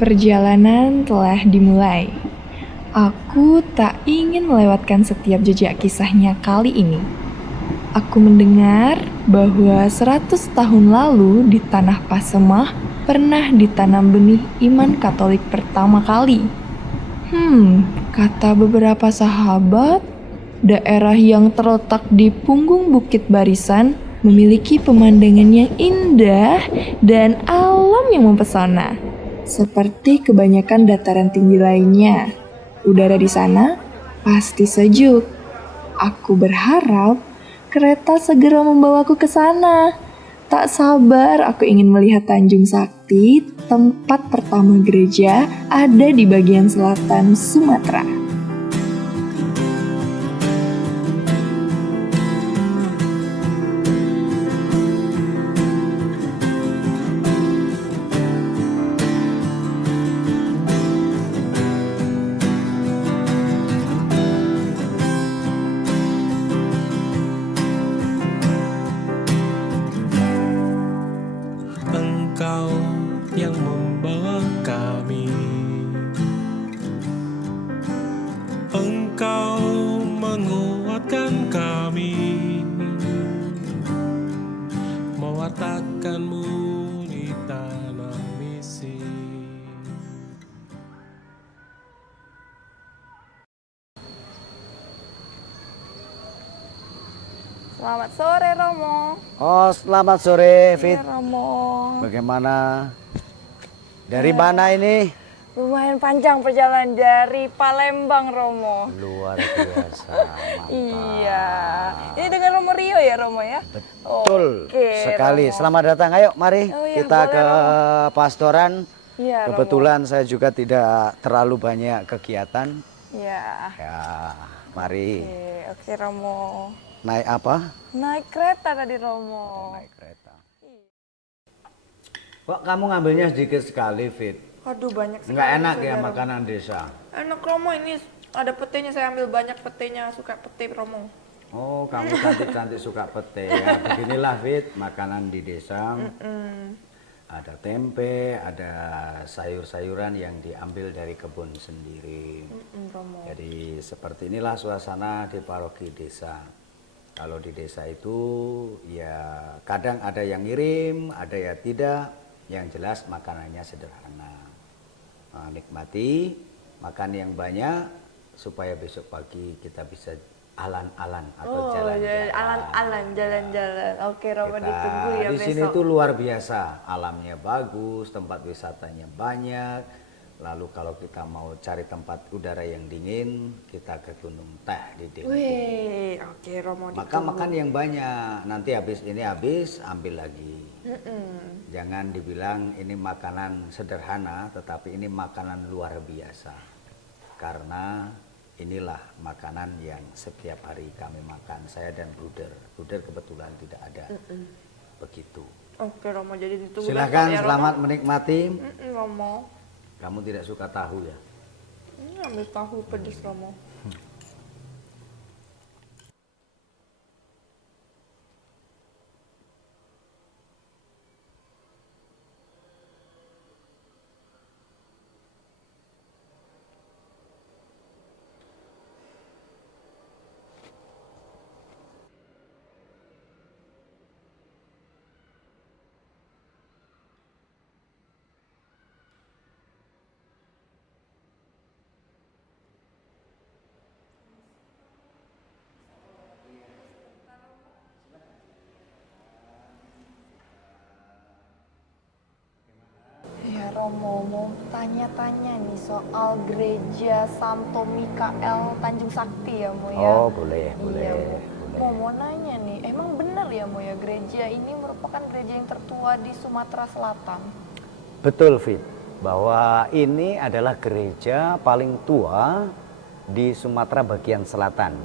Perjalanan telah dimulai. Aku tak ingin melewatkan setiap jejak kisahnya kali ini. Aku mendengar bahwa 100 tahun lalu di tanah Pasemah pernah ditanam benih iman Katolik pertama kali. Kata beberapa sahabat, daerah yang terletak di punggung Bukit Barisan memiliki pemandangan yang indah dan alam yang mempesona. Seperti kebanyakan dataran tinggi lainnya, udara di sana pasti sejuk. Aku berharap kereta segera membawaku ke sana. Tak sabar aku ingin melihat Tanjung Sakti, tempat pertama gereja ada di bagian selatan Sumatera. Engkau yang membawa kami, Engkau menguatkan kami, mewartakanmu di tanah misi. Selamat sore Romo. Oh, selamat sore, Fit. Iya Romo. Bagaimana? Dari mana ini? Lumayan panjang perjalanan dari Palembang Romo. Luar biasa, mantap. Iya. Ini dengan Romo Rio ya Romo ya? Betul Oke, sekali. Romo. Selamat datang. Ayo, mari Oh iya, kita boleh, ke Romo. pastoran. Iya Romo. Kebetulan saya juga tidak terlalu banyak kegiatan. Iya. Ya, mari. Oke Romo. Naik apa? Naik kereta tadi Romo. Naik kereta. Kok kamu ngambilnya sedikit sekali, Fit? Aduh banyak sekali. Nggak enak ya saudara. makanan desa? Enak Romo, ini ada petenya, saya ambil banyak petenya, suka pete Romo. Oh, kamu cantik-cantik suka pete ya. Beginilah, Fit, makanan di desa. Ada tempe, ada sayur-sayuran yang diambil dari kebun sendiri. Romo. Jadi seperti inilah suasana di paroki desa. Kalau di desa itu ya kadang ada yang ngirim, ada ya tidak. Yang jelas makanannya sederhana. Nah, nikmati, makan yang banyak supaya besok pagi kita bisa alan-alan atau jalan-jalan. Alan-alan, jalan-jalan. Oke Romo, ditunggu ya Di besok. sini tuh luar biasa, alamnya bagus, tempat wisatanya banyak. Lalu kalau kita mau cari tempat udara yang dingin, kita ke Gunung Teh di Dengkul. Wih, oke Romo, Maka ditunggu. makan yang banyak, nanti habis ini habis, ambil lagi. Jangan dibilang ini makanan sederhana, tetapi ini makanan luar biasa. Karena inilah makanan yang setiap hari kami makan, saya dan Bruder. Bruder kebetulan tidak ada. Begitu. Oke Romo, jadi ditunggu Silakan, besok ya, selamat Romo. menikmati. Romo, Kamu tidak suka tahu ya? ini ambil tahu pedes Romo. Ya Romo, mau tanya-tanya nih soal gereja Santo Mikael Tanjung Sakti ya Mo ya. Oh, boleh, Iya, boleh, Mo. Mau nanya nih, emang benar ya Mo ya, gereja ini merupakan gereja yang tertua di Sumatera Selatan? Betul, Fit. Bahwa ini adalah gereja paling tua di Sumatera bagian selatan.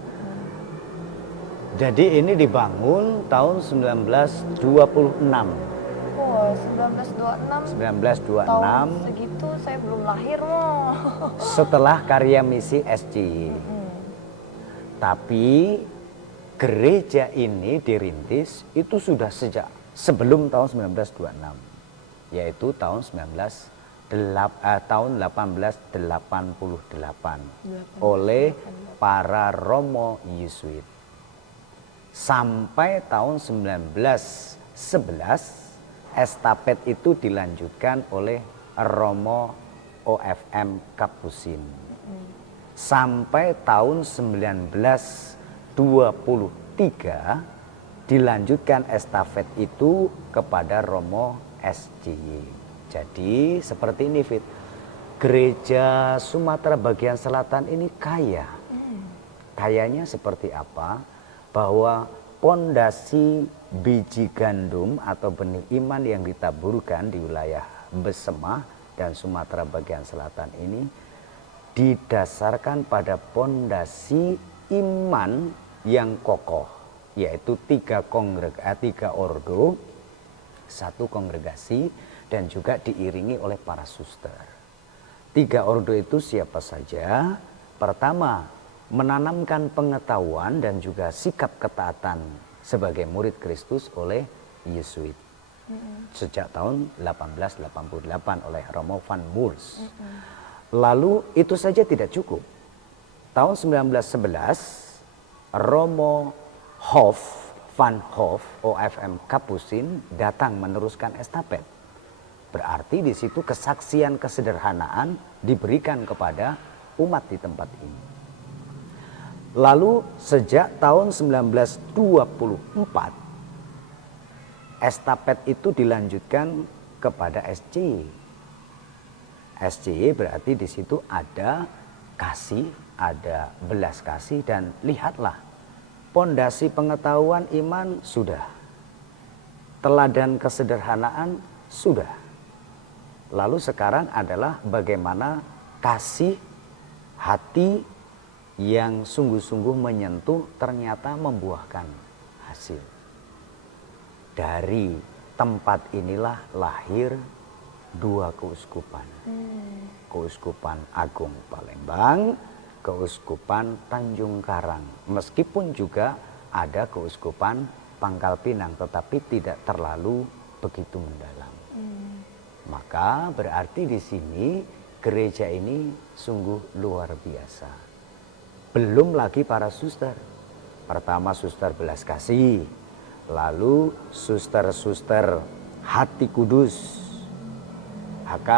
Jadi ini dibangun tahun 1926. Wah, 1926. 1926 Tahun segitu saya belum lahir Mo. setelah karya misi SCY. Tapi gereja ini dirintis itu sudah sejak sebelum tahun 1926, yaitu tahun 19 tahun 1888 oleh para Romo Yesuit. Sampai tahun 1911 estafet itu dilanjutkan oleh Romo OFM Kapusin. Sampai tahun 1923 dilanjutkan estafet itu kepada Romo SJY. Jadi seperti ini Fit, gereja Sumatera bagian selatan ini kaya. Kayanya seperti apa? Bahwa pondasi biji gandum atau benih iman yang ditaburkan di wilayah Besemah dan Sumatera bagian selatan ini didasarkan pada pondasi iman yang kokoh, yaitu tiga ordo, satu kongregasi, dan juga diiringi oleh para suster. Tiga ordo itu siapa saja? Pertama, menanamkan pengetahuan dan juga sikap ketaatan sebagai murid Kristus oleh Yesuit. Sejak tahun 1888 oleh Romo van Moers. Lalu itu saja tidak cukup. Tahun 1911 Romo van Hof OFM Kapusin datang meneruskan estafet. Berarti di situ kesaksian kesederhanaan diberikan kepada umat di tempat ini. Lalu sejak tahun 1924 estafet itu dilanjutkan kepada SJY. SJY berarti di situ ada kasih, ada belas kasih, dan lihatlah pondasi pengetahuan iman sudah, teladan kesederhanaan sudah. Lalu sekarang adalah bagaimana kasih hati yang sungguh-sungguh menyentuh ternyata membuahkan hasil. Dari tempat inilah lahir dua keuskupan. Keuskupan Agung Palembang, Keuskupan Tanjung Karang. Meskipun juga ada Keuskupan Pangkal Pinang, tetapi tidak terlalu begitu mendalam. Maka berarti di sini gereja ini sungguh luar biasa. Belum lagi para suster. Pertama suster belas kasih, lalu suster-suster hati kudus, HK,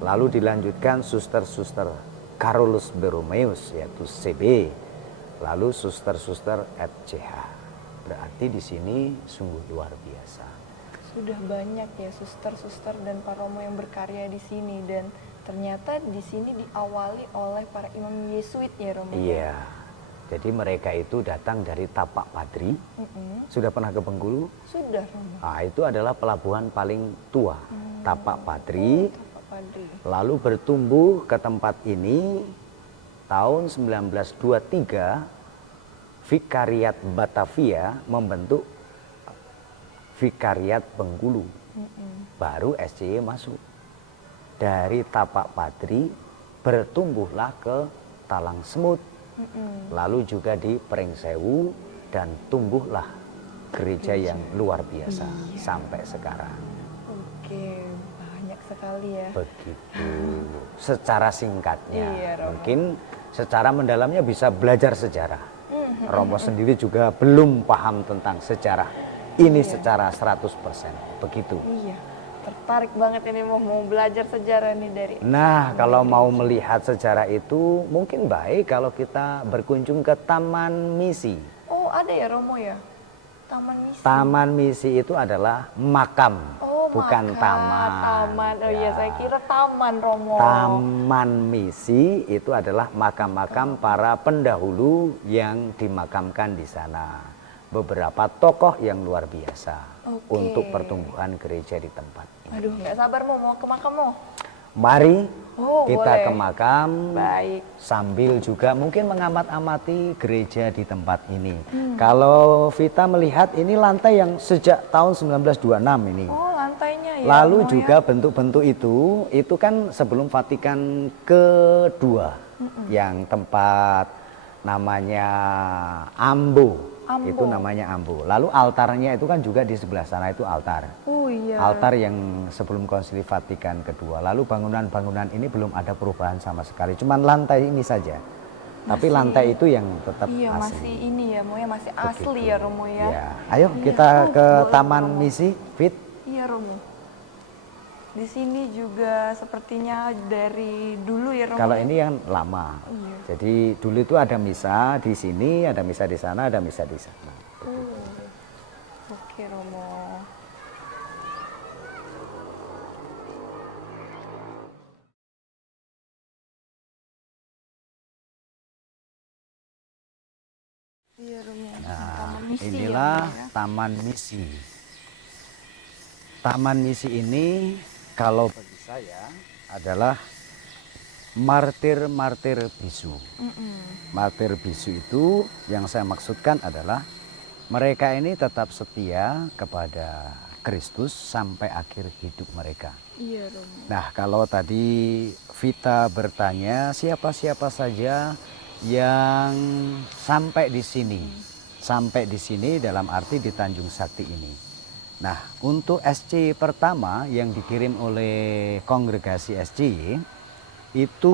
lalu dilanjutkan suster-suster Carolus Borromeus yaitu CB, lalu suster-suster FCH. Berarti di sini sungguh luar biasa. Sudah banyak ya suster-suster dan para romo yang berkarya di sini, dan ternyata di sini diawali oleh para imam Yesuit ya Romo. Iya. Jadi mereka itu datang dari Tapak Padri. Sudah pernah ke Bengkulu? Sudah Romo. Nah, itu adalah pelabuhan paling tua, Tapak Padri. Tapak Padri. Lalu bertumbuh ke tempat ini tahun 1923, Vikariat Batavia membentuk Vikariat Bengkulu. Baru SJY masuk. Dari Tapak Padri bertumbuhlah ke Talang Semut. Lalu juga di Pringsewu, dan tumbuhlah gereja yang luar biasa sampai sekarang. Oke, banyak sekali ya. Begitu. Secara singkatnya, Iya, Romo. mungkin secara mendalamnya bisa belajar sejarah. Romo sendiri juga belum paham tentang sejarah ini secara 100%. Begitu. Iya, tertarik banget ini mau belajar sejarah nih dari. Nah, kalau mau melihat sejarah itu mungkin baik kalau kita berkunjung ke Taman Misi. Oh, ada ya Romo ya? Taman Misi. Taman Misi itu adalah makam, Oh, bukan maka taman. Taman. Oh iya, Ya. saya kira taman Romo. Taman Misi itu adalah makam-makam para pendahulu yang dimakamkan di sana. Beberapa tokoh yang luar biasa untuk pertumbuhan gereja di tempat ini. Aduh, nggak sabar mau ke makam mau. Mari kita boleh. ke makam. Baik. Sambil juga mungkin mengamat-amati gereja di tempat ini. Kalau Vita melihat ini lantai yang sejak tahun 1926 ini. Oh, lantainya ya. Lalu Romo juga ya? bentuk-bentuk itu kan sebelum Vatikan kedua, yang tempat namanya Ambo Ambo. Itu namanya ambo. Lalu altarnya itu kan juga di sebelah sana itu altar. Oh iya. Altar yang sebelum Konsili Vatikan kedua. Lalu bangunan-bangunan ini belum ada perubahan sama sekali. Cuman lantai ini saja. Tapi lantai itu yang tetap Iya, asli. masih ini ya, Mo ya, masih asli Begitu. ya Romo ya. Ya. Ayo Iya. kita Oh, ke boleh, Taman Romo. Misi, Fit. Iya Romo. Di sini juga sepertinya dari dulu ya Romo. Kalau ya? ini yang lama. Iya. Jadi dulu itu ada misa di sini, ada misa di sana, ada misa di sana. Oke Romo. Iya Romo. Nah, Taman misi ya, inilah Romo, ya. Taman Misi. Taman Misi ini kalau bagi saya adalah martir-martir bisu. Martir bisu itu yang saya maksudkan adalah mereka ini tetap setia kepada Kristus sampai akhir hidup mereka. Iya Romo. Nah, kalau tadi Vita bertanya siapa-siapa saja yang sampai di sini. Sampai di sini dalam arti di Tanjung Sakti ini. Nah, untuk SC pertama yang dikirim oleh kongregasi SCY itu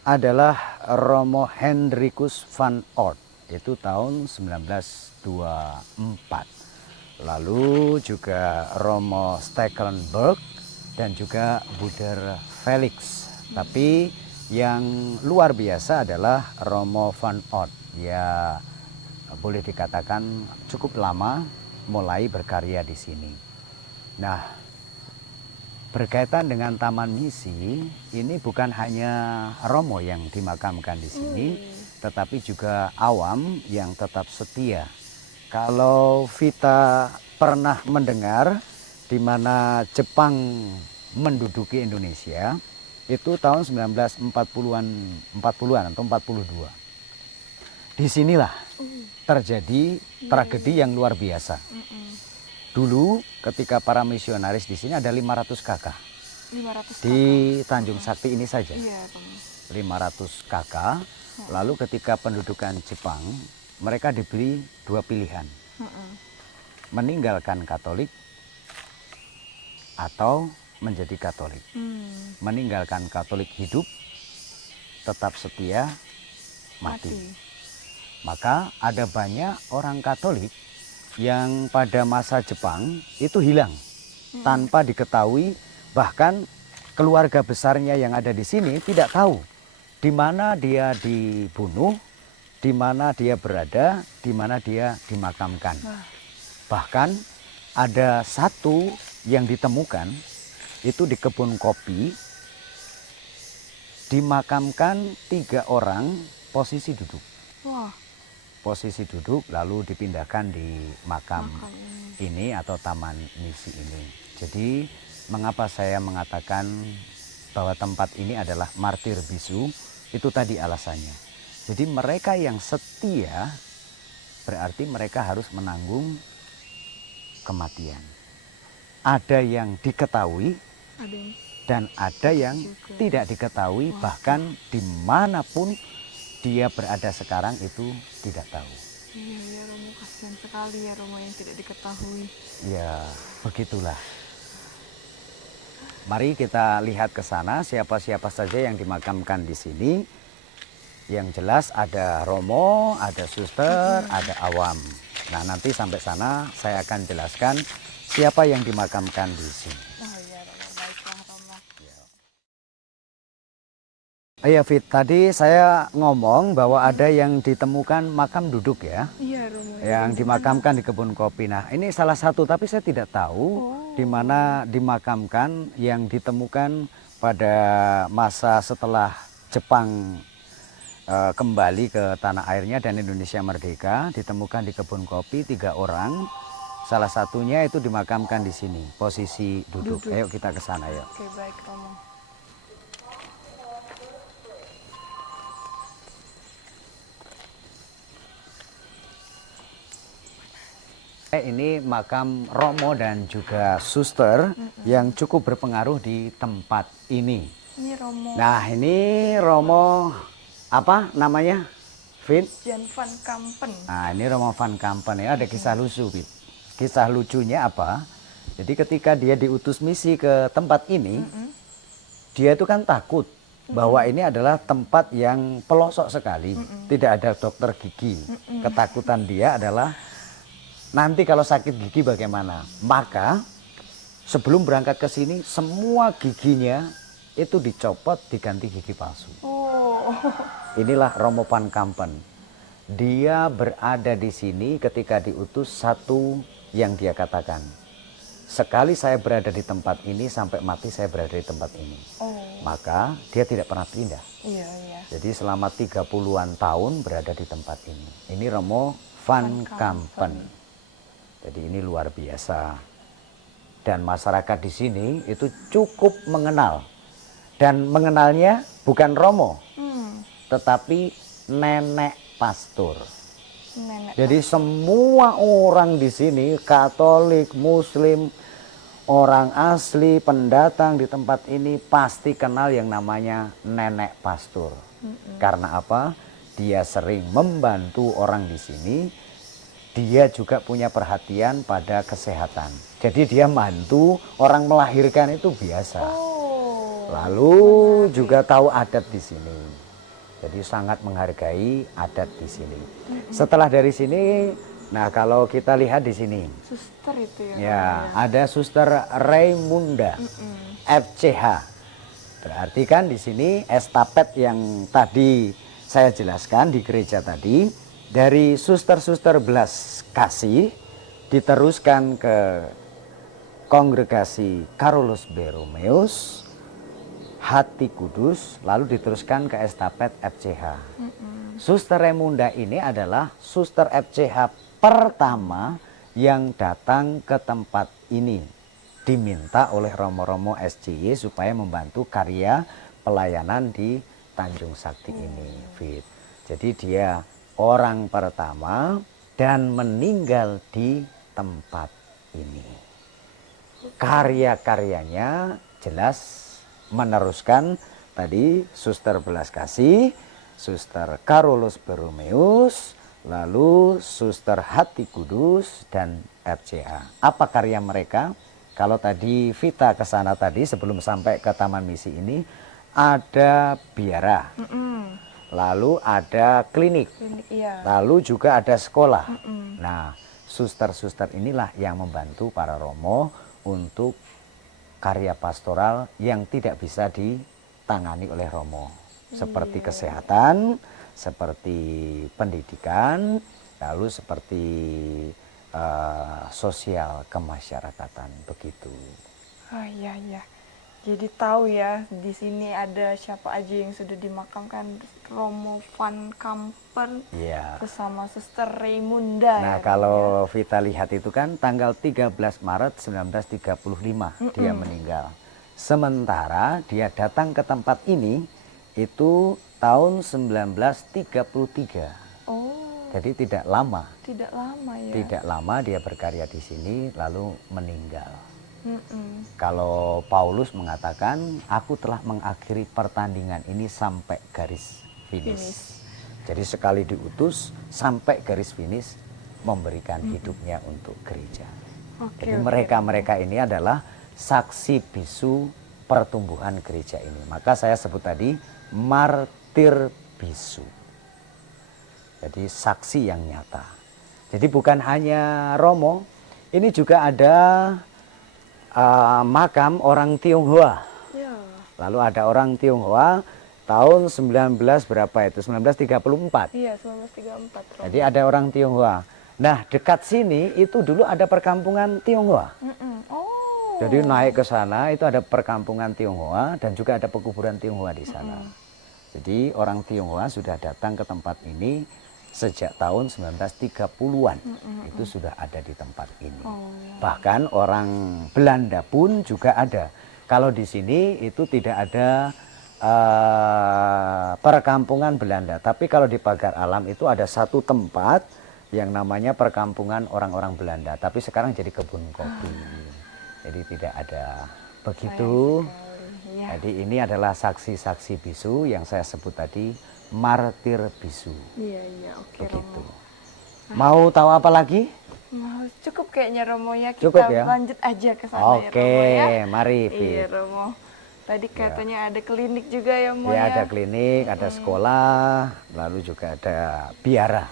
adalah Romo Hendrikus van Oort. Itu tahun 1924. Lalu juga Romo Stekelenburg dan juga Buder Felix. Tapi yang luar biasa adalah Romo van Oort. Ya boleh dikatakan cukup lama mulai berkarya di sini. Nah, berkaitan dengan Taman Misi, ini bukan hanya Romo yang dimakamkan di sini, tetapi juga awam yang tetap setia. Kalau Vita pernah mendengar di mana Jepang menduduki Indonesia, itu tahun 1940-an atau 42. Disinilah terjadi tragedi yang luar biasa. Dulu ketika para misionaris di sini ada 500 kakak 500 di Tanjung Sakti ini saja. Iya Romo. 500 kakak. Lalu ketika pendudukan Jepang, mereka diberi dua pilihan. Meninggalkan Katolik atau menjadi Katolik. Meninggalkan Katolik hidup, tetap setia, mati. Maka ada banyak orang Katolik yang pada masa Jepang itu hilang tanpa diketahui, bahkan keluarga besarnya yang ada di sini tidak tahu di mana dia dibunuh, di mana dia berada, di mana dia dimakamkan. Bahkan ada satu yang ditemukan itu di kebun kopi, dimakamkan 3 orang posisi duduk. Wah. Posisi duduk lalu dipindahkan di makam ini atau Taman Misi ini. Jadi mengapa saya mengatakan bahwa tempat ini adalah martir bisu, itu tadi alasannya. Jadi mereka yang setia berarti mereka harus menanggung kematian. Ada yang diketahui dan ada yang tidak diketahui, bahkan dimanapun dia berada sekarang itu tidak tahu. Iya ya Romo, kasihan sekali ya Romo yang tidak diketahui. Ya, begitulah. Mari kita lihat ke sana siapa-siapa saja yang dimakamkan di sini. Yang jelas ada Romo, ada suster, ada awam. Nah, nanti sampai sana saya akan jelaskan siapa yang dimakamkan di sini. Oh iya Romo, baiklah Romo. Iya Fit, tadi saya ngomong bahwa ada yang ditemukan makam duduk ya. Iya Romo. Yang dimakamkan di kebun kopi. Nah, ini salah satu, tapi saya tidak tahu di mana dimakamkan. Yang ditemukan pada masa setelah Jepang kembali ke tanah airnya dan Indonesia merdeka, ditemukan di kebun kopi 3 orang. Salah satunya itu dimakamkan di sini, posisi duduk. Ayo kita ke sana yuk. Oke, baik Romo. Ini makam Romo dan juga suster yang cukup berpengaruh di tempat ini. Ini Romo. Nah, ini Romo apa namanya? Fit? Jan van Kampen. Nah, ini Romo van Kampen ya, ada kisah lucu, Fit. Kisah lucunya apa? Jadi ketika dia diutus misi ke tempat ini, dia itu kan takut bahwa ini adalah tempat yang pelosok sekali, tidak ada dokter gigi. Ketakutan dia adalah nanti kalau sakit gigi bagaimana? Maka sebelum berangkat ke sini, semua giginya itu dicopot, diganti gigi palsu. Oh. Inilah Romo van Kampen. Dia berada di sini ketika diutus, satu yang dia katakan, sekali saya berada di tempat ini sampai mati saya berada di tempat ini. Oh. Maka dia tidak pernah pindah. Iya, iya. Jadi selama 30-an tahun berada di tempat ini. Ini Romo van Kampen. Jadi ini luar biasa. Dan masyarakat di sini itu cukup mengenal. Dan mengenalnya bukan Romo, tetapi nenek pastor. Nenek. Jadi semua orang di sini, Katolik, Muslim, orang asli, pendatang di tempat ini pasti kenal yang namanya nenek pastor. Karena apa? Dia sering membantu orang di sini. Dia juga punya perhatian pada kesehatan. Jadi dia bantu orang melahirkan itu biasa. Lalu juga tahu adat di sini. Jadi sangat menghargai adat di sini. Setelah dari sini, nah kalau kita lihat di sini, Suster itu ya. ya ada Suster Raymunda, FCH. Berarti kan di sini estafet yang tadi saya jelaskan di gereja tadi, dari suster-suster belas kasih diteruskan ke kongregasi Carolus Borromeus, Hati Kudus, lalu diteruskan ke estafet FCH. Suster Raymunda ini adalah suster FCH pertama yang datang ke tempat ini. Diminta oleh Romo-Romo SCY supaya membantu karya pelayanan di Tanjung Sakti ini. Fit. Jadi dia orang pertama dan meninggal di tempat ini. Karya-karyanya jelas meneruskan tadi Suster Belas Kasih, Suster Carolus Borromeus, lalu Suster Hati Kudus dan FCA. Apa karya mereka? Kalau tadi Vita ke sana tadi sebelum sampai ke Taman Misi ini ada biara. Lalu ada klinik. Iya. Lalu juga ada sekolah. Nah, suster-suster inilah yang membantu para romo untuk karya pastoral yang tidak bisa ditangani oleh romo. Seperti kesehatan, seperti pendidikan, lalu seperti sosial kemasyarakatan, begitu. Oh iya, iya. Jadi tahu ya di sini ada siapa aja yang sudah dimakamkan, Romo van Kampen Iya. bersama Suster Raymunda. Nah, ya, kalau Vita lihat itu kan tanggal 13 Maret 1935 dia meninggal. Sementara dia datang ke tempat ini itu tahun 1933. Oh, Jadi tidak lama. tidak lama ya. Tidak lama dia berkarya di sini lalu meninggal. Kalau Paulus mengatakan, aku telah mengakhiri pertandingan ini sampai garis finish. Jadi sekali diutus sampai garis finish memberikan hidupnya untuk gereja. Jadi mereka-mereka ini adalah saksi bisu pertumbuhan gereja ini. Maka saya sebut tadi martir bisu. Jadi saksi yang nyata. Jadi bukan hanya Romo, ini juga ada makam orang Tionghoa. Ya. Lalu ada orang Tionghoa tahun 19 berapa itu? 1934. Iya, 1934. Romo. Jadi ada orang Tionghoa. Nah, dekat sini itu dulu ada perkampungan Tionghoa. Oh. Jadi naik ke sana itu ada perkampungan Tionghoa dan juga ada pekuburan Tionghoa di sana. Jadi orang Tionghoa sudah datang ke tempat ini sejak tahun 1930-an. Itu sudah ada di tempat ini. Bahkan orang Belanda pun juga ada. Kalau di sini itu tidak ada perkampungan Belanda. Tapi kalau di Pagar Alam itu ada satu tempat yang namanya perkampungan orang-orang Belanda. Tapi sekarang jadi kebun kopi. Jadi tidak ada. Begitu Iya. Jadi ini adalah saksi-saksi bisu yang saya sebut tadi, martir bisu. Iya, oke Begitu. Romo. Mau tahu apa lagi? Mau cukup kayaknya Romo ya, kita Cukup ya? lanjut aja ke sana ya Oke, Romo ya. mari Iya Fit. Romo. Tadi katanya ada klinik juga ya Mo Ya, ya. ada klinik, ada sekolah, lalu juga ada biara.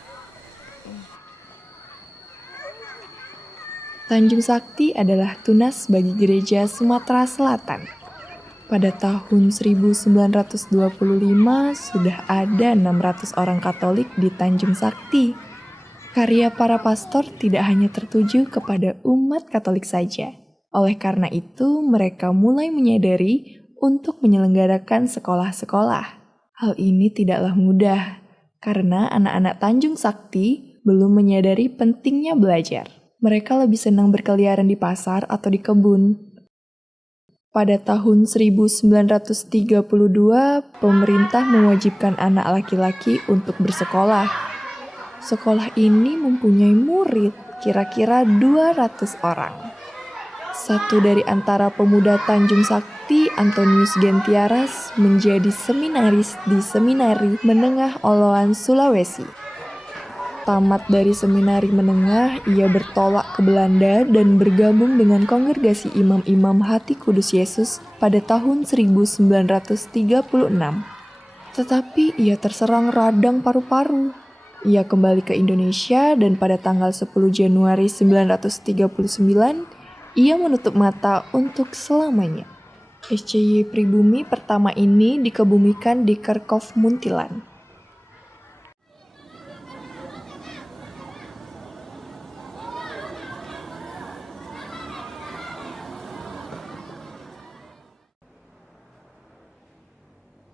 Tanjung Sakti adalah tunas bagi gereja Sumatera Selatan. Pada tahun 1925 sudah ada 600 orang Katolik di Tanjung Sakti. Karya para pastor tidak hanya tertuju kepada umat Katolik saja. Oleh karena itu, mereka mulai menyadari untuk menyelenggarakan sekolah-sekolah. Hal ini tidaklah mudah, karena anak-anak Tanjung Sakti belum menyadari pentingnya belajar. Mereka lebih senang berkeliaran di pasar atau di kebun. Pada tahun 1932, pemerintah mewajibkan anak laki-laki untuk bersekolah. Sekolah ini mempunyai murid kira-kira 200 orang. Satu dari antara pemuda Tanjung Sakti, Antonius Gentiaras, menjadi seminaris di Seminari Menengah Oloan, Sulawesi. Tamat dari seminari menengah, ia bertolak ke Belanda dan bergabung dengan kongregasi imam-imam Hati Kudus Yesus pada tahun 1936. Tetapi ia terserang radang paru-paru. Ia kembali ke Indonesia dan pada tanggal 10 Januari 1939, ia menutup mata untuk selamanya. SCY Pribumi pertama ini dikebumikan di Kerkhof Muntilan.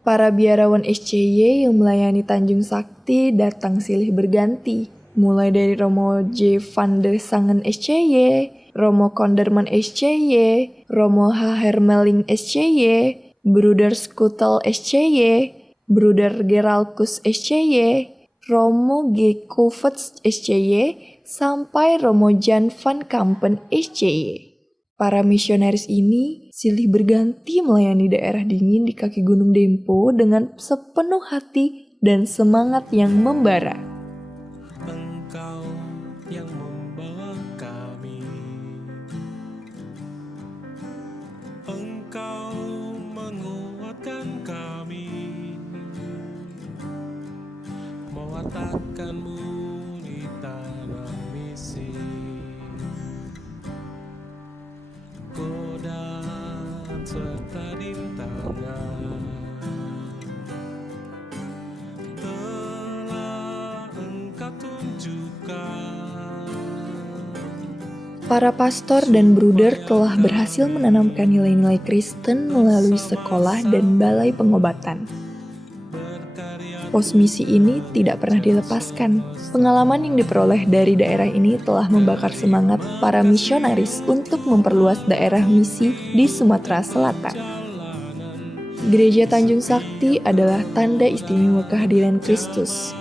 Para biarawan SCY yang melayani Tanjung Sakti datang silih berganti, mulai dari Romo J. van de Sangen SCY, Romo Konderman SCY, Romo H. Hermeling SCY, Bruder Skutel SCY, Bruder Geralkus SCY, Romo G. Kovacs SCY, sampai Romo Jan van Kampen SCY. Para misionaris ini silih berganti melayani daerah dingin di kaki Gunung Dempo dengan sepenuh hati dan semangat yang membara. Engkau yang membawa kami, Engkau menguatkan kami, mewatakanmu di tanah misi. Godaan serta rintangan telah Engkau tunjukkan. Para pastor dan bruder telah berhasil menanamkan nilai-nilai Kristen melalui sekolah dan balai pengobatan. Pos misi ini tidak pernah dilepaskan. Pengalaman yang diperoleh dari daerah ini telah membakar semangat para misionaris untuk memperluas daerah misi di Sumatera Selatan. Gereja Tanjung Sakti adalah tanda istimewa kehadiran Kristus.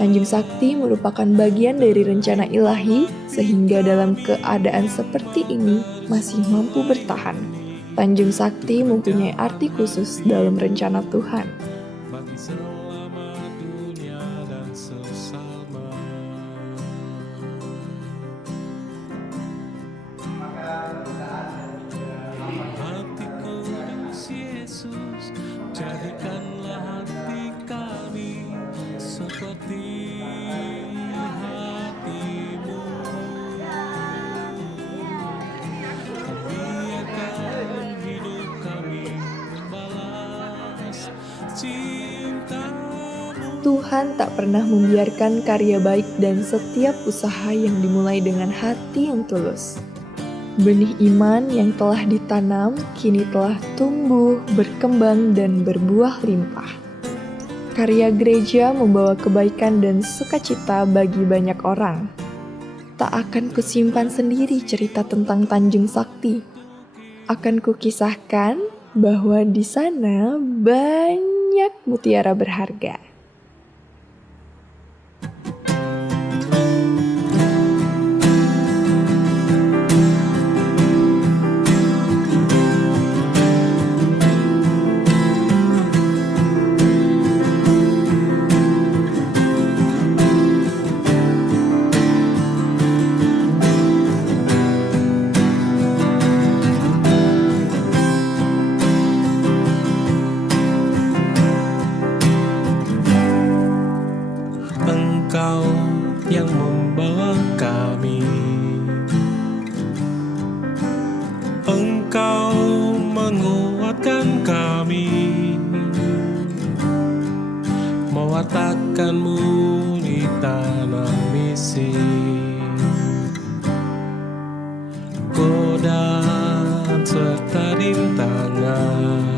Tanjung Sakti merupakan bagian dari rencana ilahi, sehingga dalam keadaan seperti ini masih mampu bertahan. Tanjung Sakti mempunyai arti khusus dalam rencana Tuhan. Bagi selama dunia dan sesama. Hati Kudus Yesus, jadikanlah hati kami seperti hatimu. Biarkan hidup kami membalas cintamu. Tuhan tak pernah membiarkan karya baik dan setiap usaha yang dimulai dengan hati yang tulus. Benih iman yang telah ditanam kini telah tumbuh, berkembang, dan berbuah limpah. Karya gereja membawa kebaikan dan sukacita bagi banyak orang. Tak akan kusimpan sendiri cerita tentang Tanjung Sakti. Akan kukisahkan bahwa di sana banyak mutiara berharga. menyelamatkanmu di tanah Mesir. Godaan serta rintangan